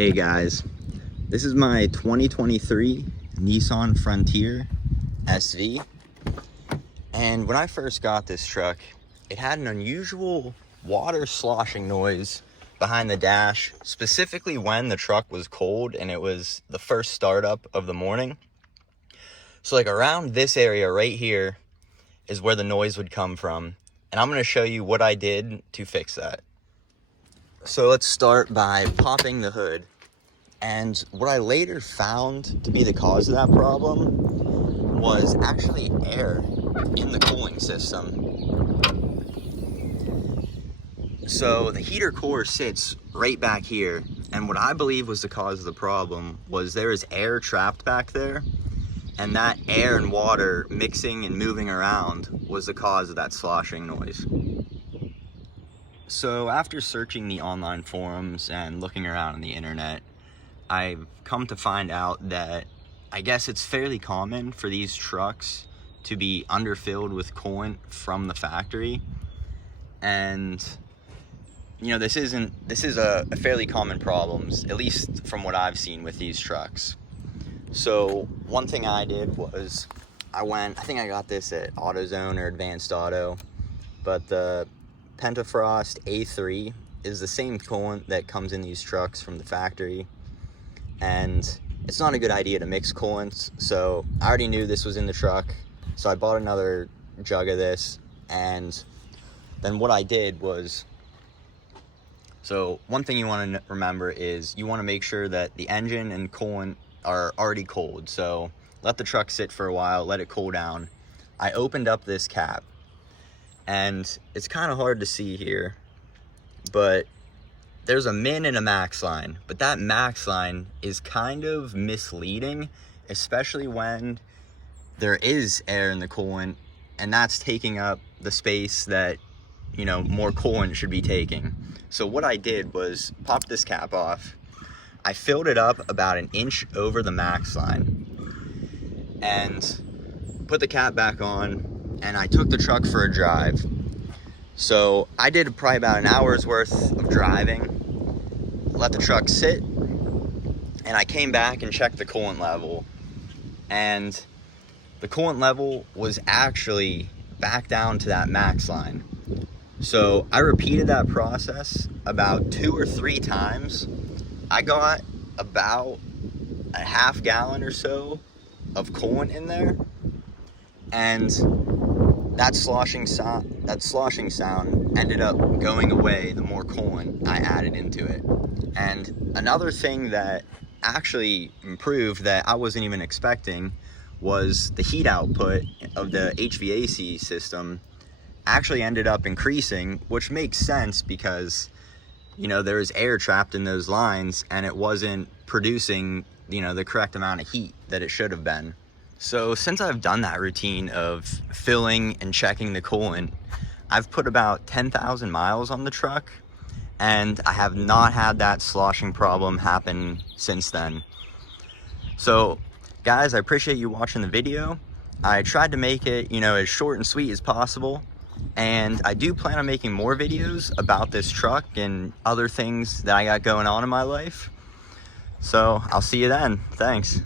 Hey guys, this is my 2023 Nissan Frontier Sv, and when I first got this truck, it had an unusual water sloshing noise behind the dash, specifically when the truck was cold and it was the first startup of the morning. So like around this area right here is where the noise would come from, and I'm going to show you what I did to fix that. So let's start by popping the hood. And what I later found to be the cause of that problem was actually air in the cooling system. So the heater core sits right back here, and what I believe was the cause of the problem was there is air trapped back there, and that air and water mixing and moving around was the cause of that sloshing noise. So after searching the online forums and looking around on the internet, I've come to find out that I guess it's fairly common for these trucks to be underfilled with coolant from the factory. And you know, this is a fairly common problem, at least from what I've seen with these trucks. So one thing I did was I think I got this at AutoZone or Advanced Auto, but the Pentofrost A3 is the same coolant that comes in these trucks from the factory, and it's not a good idea to mix coolants. So I already knew this was in the truck, so I bought another jug of this. And then what I did was, so one thing you want to remember is you want to make sure that the engine and coolant are already cold. So let the truck sit for a while, let it cool down. I opened up this cap, and it's kind of hard to see here, but there's a min and a max line, but that max line is kind of misleading, especially when there is air in the coolant, and that's taking up the space that, you know, more coolant should be taking. So what I did was pop this cap off. I filled it up about an inch over the max line and put the cap back on, and I took the truck for a drive. So I did probably about an hour's worth of driving, let the truck sit, and I came back and checked the coolant level. And the coolant level was actually back down to that max line. So I repeated that process about 2 or 3 times. I got about a half gallon or so of coolant in there, and that sloshing sound ended up going away the more coolant I added into it. And another thing that actually improved that I wasn't even expecting was the heat output of the HVAC system actually ended up increasing, which makes sense because, you know, there's air trapped in those lines and it wasn't producing, you know, the correct amount of heat that it should have been. So since I've done that routine of filling and checking the coolant, I've put about 10,000 miles on the truck, and I have not had that sloshing problem happen since then. So guys, I appreciate you watching the video. I tried to make it, you know, as short and sweet as possible, and I do plan on making more videos about this truck and other things that I got going on in my life. So I'll see you then. Thanks.